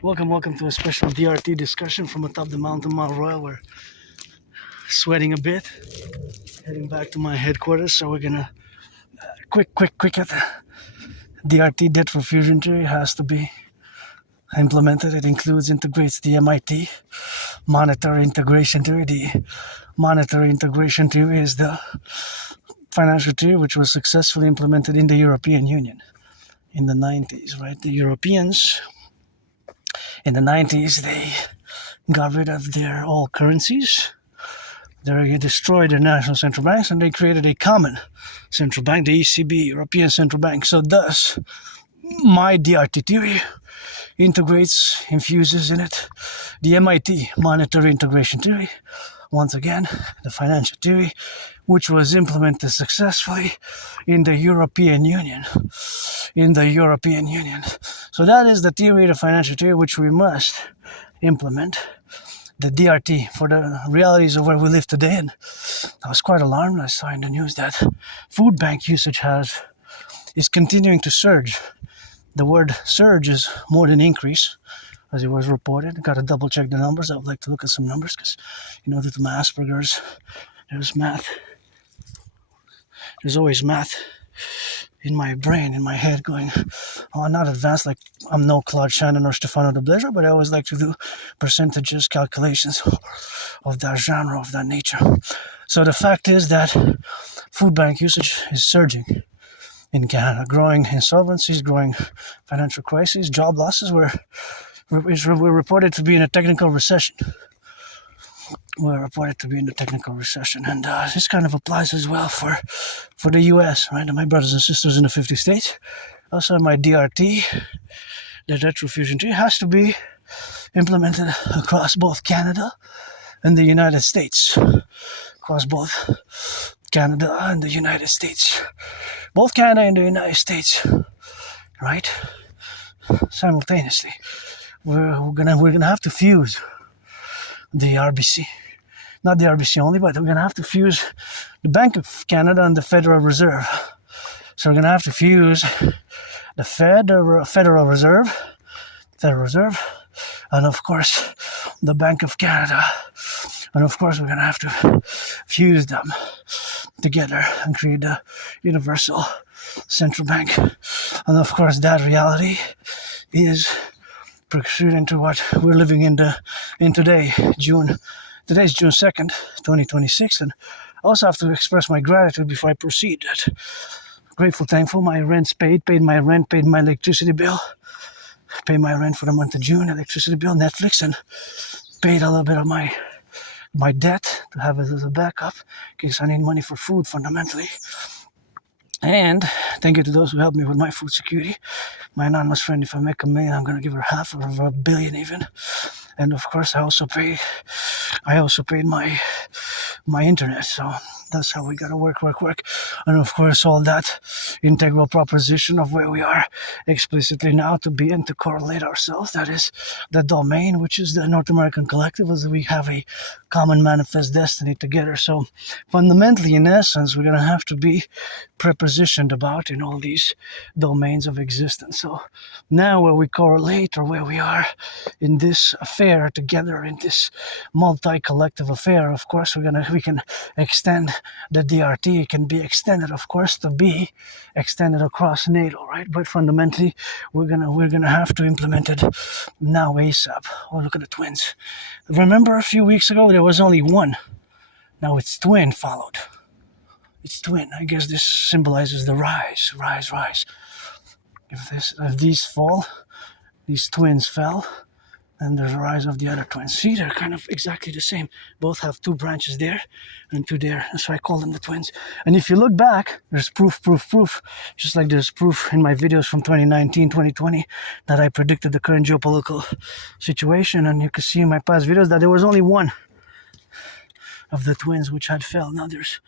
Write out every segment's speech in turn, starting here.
Welcome to a special DRT discussion from atop the mountain, Mount Royal. We're sweating a bit, heading back to my headquarters. So we're gonna quick at the DRT debt refusion theory has to be implemented. It integrates the MIT monetary integration theory. The monetary integration theory is the financial theory which was successfully implemented in the European Union in the 90s, right? The Europeans in the 90s, they got rid of their all currencies. They destroyed their national central banks and they created a common central bank, the ECB, European Central Bank. So thus, my DRT theory infuses in it the MIT monetary integration theory. Once again, the financial theory, which was implemented successfully in the European Union. So that is the theory, the financial theory, which we must implement. The DRT for the realities of where we live today. And I was quite alarmed. I saw in the news that food bank usage is continuing to surge. The word surge is more than increase, as it was reported. Got to double check the numbers. I would like to look at some numbers because, due to my Asperger's, there's math. There's always math in my brain, in my head, going, not advanced, like I'm no Claude Shannon or Stefano de Blazer, but I always like to do percentages, calculations of that genre, of that nature. So the fact is that food bank usage is surging in Canada, growing insolvencies, growing financial crises, job losses. We're reported to be in a technical recession. And this kind of applies as well for the U.S., right? And my brothers and sisters in the 50 states. Also, my DRT, the debt refusion tree, has to be implemented across both Canada and the United States. Both Canada and the United States, right? Simultaneously, we're gonna have to fuse the RBC. Not the RBC only, but we're going to have to fuse the Bank of Canada and the Federal Reserve. So we're going to have to fuse the Federal Reserve, and of course, the Bank of Canada. And of course, we're going to have to fuse them together and create the Universal Central Bank. And of course, that reality is pursued into what we're living in today, Today's June 2nd, 2026, and I also have to express my gratitude before I proceed. Grateful, thankful, my rent's paid my rent, paid my electricity bill, paid my rent for the month of June, electricity bill, Netflix, and paid a little bit of my debt to have it as a backup in case I need money for food, fundamentally. And thank you to those who helped me with my food security. My anonymous friend, if I make $1 million, I'm going to give her half or $1 billion even. And of course, I also paid my internet. So that's how we got to work. And of course, all that integral proposition of where we are explicitly now to be and to correlate ourselves. That is the domain, which is the North American Collective, as we have a common manifest destiny together. So fundamentally, in essence, we're going to have to be prepositioned about in all these domains of existence. So now where we correlate, or where we are in this affair together, in this multi-collective affair, of course we can extend the DRT. It can be extended, of course, to be extended across NATO, right? But fundamentally we're gonna have to implement it now ASAP. Oh, look at the twins. Remember a few weeks ago there was only one. Now it's twin followed. It's twin. I guess this symbolizes the rise. If these fall, these twins fell, and there's a rise of the other twins. See, they're kind of exactly the same. Both have two branches there and two there. That's why I call them the twins. And if you look back, there's proof. Just like there's proof in my videos from 2019, 2020 that I predicted the current geopolitical situation. And you can see in my past videos that there was only one of the twins which had fell. Now there's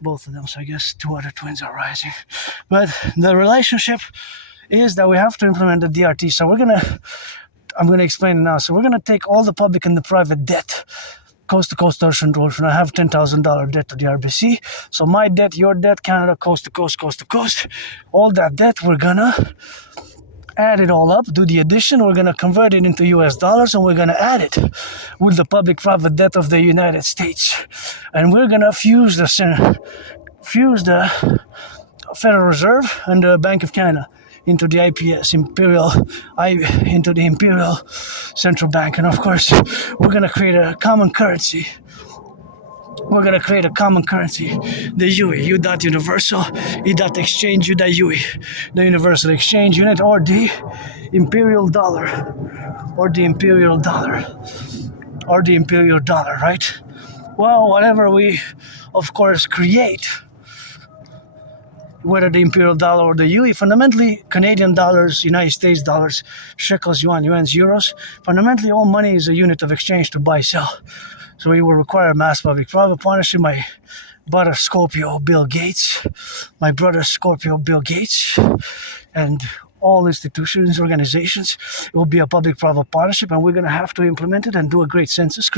both of them. So I guess two other twins are rising. But the relationship is that we have to implement the DRT. So I'm going to explain it now. So we're going to take all the public and the private debt, coast to coast, ocean to ocean. I have $10,000 debt to the RBC. So my debt, your debt, Canada, coast to coast. All that debt, we're going to add it all up, do the addition. We're going to convert it into US dollars, and we're going to add it with the public-private debt of the United States. And we're going to fuse the Federal Reserve and the Bank of Canada into the IPS, into the Imperial Central Bank. And of course, we're going to create a common currency. We're going to create a common currency, the UE, U dot universal, E dot exchange, U dot UE, the universal exchange unit, or the imperial dollar, right? Well, whatever we, of course, create, whether the imperial dollar or the UE, fundamentally Canadian dollars, United States dollars, shekels, yuans, euros, fundamentally all money is a unit of exchange to buy, sell. So we will require a mass public-private partnership. My brother Scorpio Bill Gates, and all institutions, organizations, it will be a public-private partnership, and we're going to have to implement it and do a great census,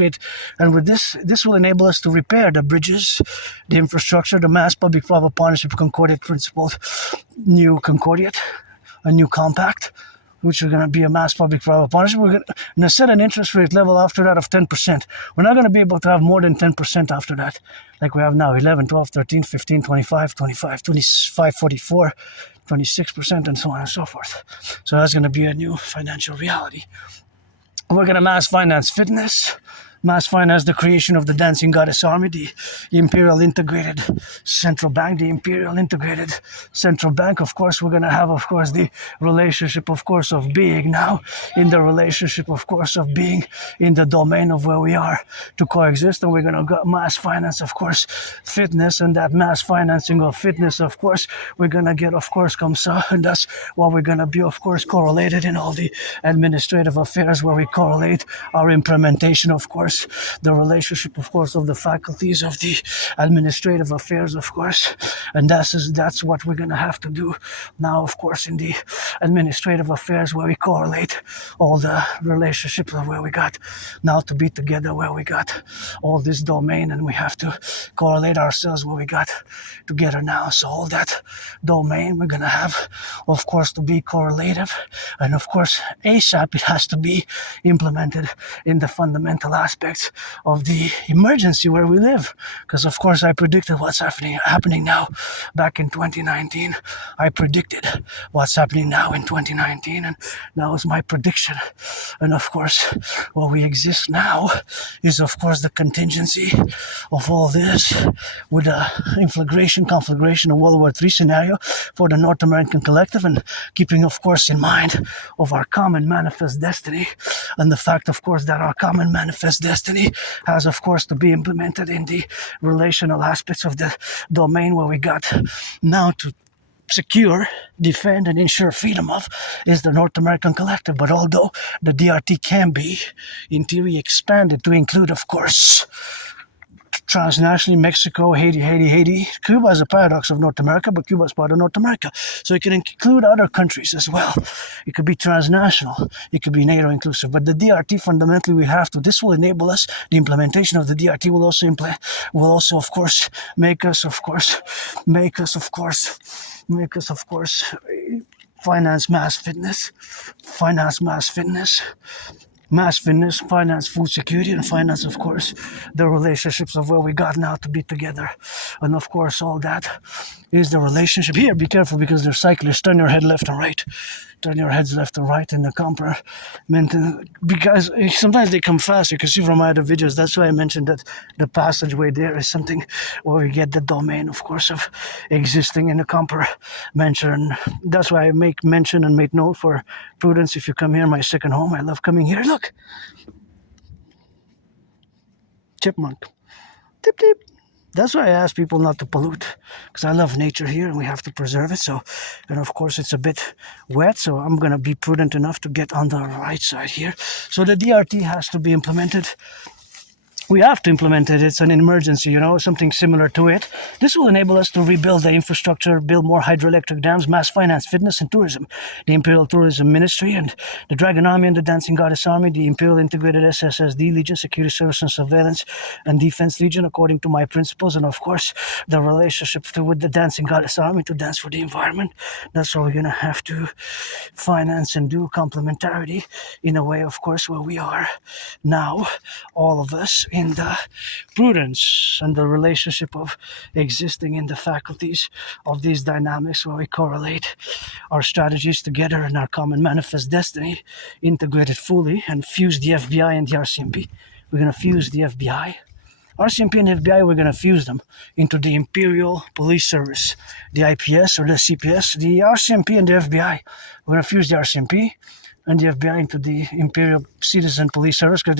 and with this will enable us to repair the bridges, the infrastructure, the mass public-private partnership concordiate principle, new concordiate, a new compact, which is going to be a mass public-private partnership. We're going to set an interest rate level after that of 10%. We're not going to be able to have more than 10% after that, like we have now, 11, 12, 13, 15, 25, 25, 44, 26%, and so on and so forth. So that's going to be a new financial reality. We're going to mass finance fitness, mass finance the creation of the Dancing Goddess Army, the Imperial Integrated Central Bank, Of course, we're going to have, of course, the relationship, of course, of being now in the relationship, of course, of being in the domain of where we are to coexist. And we're going to mass finance, of course, fitness, and that mass financing of fitness, of course, we're going to get, of course, COMSA, and that's what we're going to be, of course, correlated in all the administrative affairs where we correlate our implementation, of course, the relationship, of course, of the faculties of the administrative affairs, of course, and that's what we're going to have to do now, of course, in the administrative affairs where we correlate all the relationships of where we got now to be together, where we got all this domain, and we have to correlate ourselves where we got together now. So all that domain we're going to have, of course, to be correlative, and of course, ASAP, it has to be implemented in the fundamental aspects of the emergency where we live, because of course I predicted what's happening now back in 2019. I predicted what's happening now in 2019, and that was my prediction. And of course, what we exist now is, of course, the contingency of all this with the conflagration of World War III scenario for the North American Collective, and keeping, of course, in mind of our common manifest destiny, and the fact, of course, that our common manifest destiny has, of course, to be implemented in the relational aspects of the domain where we got now to secure, defend, and ensure freedom of is the North American Collective. But although the DRT can be, in theory, expanded to include, of course, transnationally, Mexico, Haiti. Cuba is a paradox of North America, but Cuba is part of North America. So it can include other countries as well. It could be transnational. It could be NATO inclusive. But the DRT, fundamentally, this will enable us, the implementation of the DRT will also, of course, make us, of course, finance mass fitness, finance food security, and finance, of course, the relationships of where we got now to be together. And of course, all that is the relationship. Here, be careful, because they're cyclists. Turn your head left and right. Turn your heads left and right in the compartment, because sometimes they come fast. You can see from my other videos. That's why I mentioned that the passageway there is something where we get the domain, of course, of existing in the compartment. That's why I make mention and make note for prudence. If you come here, my second home, I love coming here. Look, chipmunk, tip tip. That's why I ask people not to pollute, because I love nature here and we have to preserve it. So, and of course it's a bit wet, so I'm going to be prudent enough to get on the right side here. So the DRT has to be implemented we have to implement it. It's an emergency, something similar to it. This will enable us to rebuild the infrastructure, build more hydroelectric dams, mass finance fitness and tourism, the Imperial Tourism Ministry and the Dragon Army and the Dancing Goddess Army, the Imperial Integrated SSSD Legion, Security Service and Surveillance and Defense Legion, according to my principles, and of course, the relationship with the Dancing Goddess Army to dance for the environment. That's what we're going to have to finance and do complementarity in a way, of course, where we are now, all of us, in the prudence and the relationship of existing in the faculties of these dynamics where we correlate our strategies together in our common manifest destiny, integrated fully, and fuse the FBI and the RCMP. We're going to fuse the FBI. RCMP and FBI, we're going to fuse them into the Imperial Police Service, the IPS or the CPS, the RCMP and the FBI. We're going to fuse the RCMP and the FBI into the Imperial Citizen Police Service because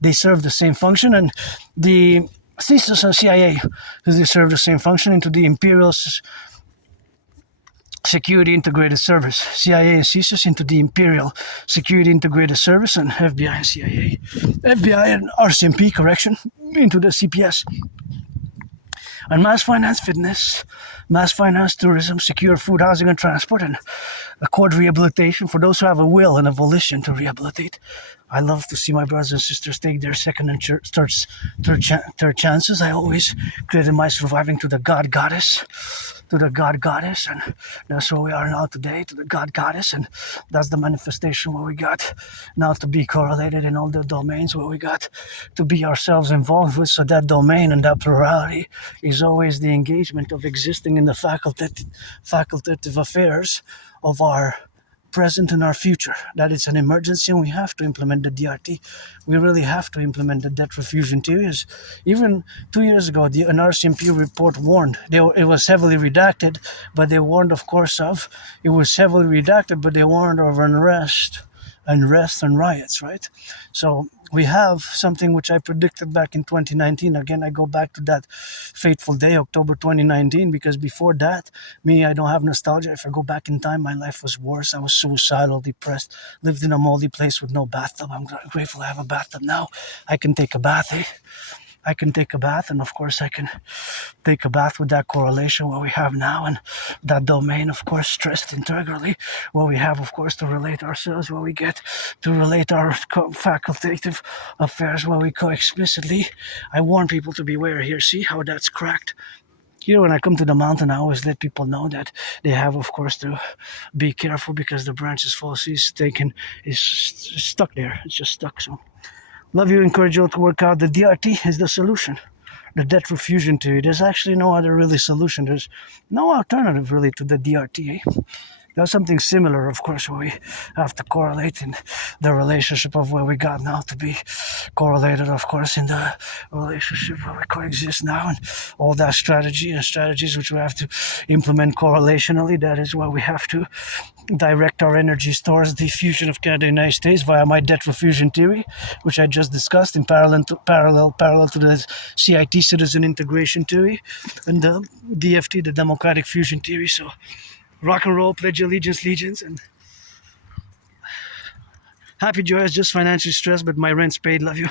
they serve the same function, and the CSIS and CIA, because they serve the same function, into the Imperial Security Integrated Service, CIA and CSIS into the Imperial Security Integrated Service, and FBI and CIA, FBI and RCMP, correction, into the CPS. And mass finance fitness, mass finance tourism, secure food, housing and transport, and accord rehabilitation for those who have a will and a volition to rehabilitate. I love to see my brothers and sisters take their second and third chances. I always created my surviving to the God Goddess, and that's where we are now today, to the God Goddess, and that's the manifestation where we got now to be correlated in all the domains where we got to be ourselves involved with. So that domain and that plurality is always the engagement of existing in the facultative affairs of our present and our future. That is an emergency, and we have to implement the DRT. We really have to implement the debt refusion theories. Even 2 years ago, an RCMP report warned. It was heavily redacted, but they warned, of course, of unrest and riots, right? So we have something which I predicted back in 2019. Again, I go back to that fateful day, October 2019, because before that, I don't have nostalgia. If I go back in time, my life was worse. I was suicidal, depressed, lived in a moldy place with no bathtub. I'm grateful I have a bathtub now. I can take a bath, I can take a bath, and of course I can take a bath with that correlation what we have now, and that domain, of course, stressed integrally, what we have, of course, to relate ourselves, where we get to relate our facultative affairs, where we co-explicitly. I warn people to beware here. See how that's cracked? Here, when I come to the mountain, I always let people know that they have, of course, to be careful because the branch is false. Is stuck there. It's just stuck, so... Love you, encourage you to work out. The DRT is the solution. The debt refusion theory. There's actually no other really solution. There's no alternative really to the DRT. There's something similar, of course, where we have to correlate in the relationship of where we got now to be correlated, of course, in the relationship where we coexist now, and all that strategy and strategies which we have to implement correlationally. That is where we have to direct our energies towards the fusion of Canada and the United States via my debt refusion theory, which I just discussed in parallel to the CIT citizen integration theory and the DFT, the democratic fusion theory. So rock and roll, pledge allegiance, legions, and happy joyous, just financially stressed, but my rent's paid. Love you.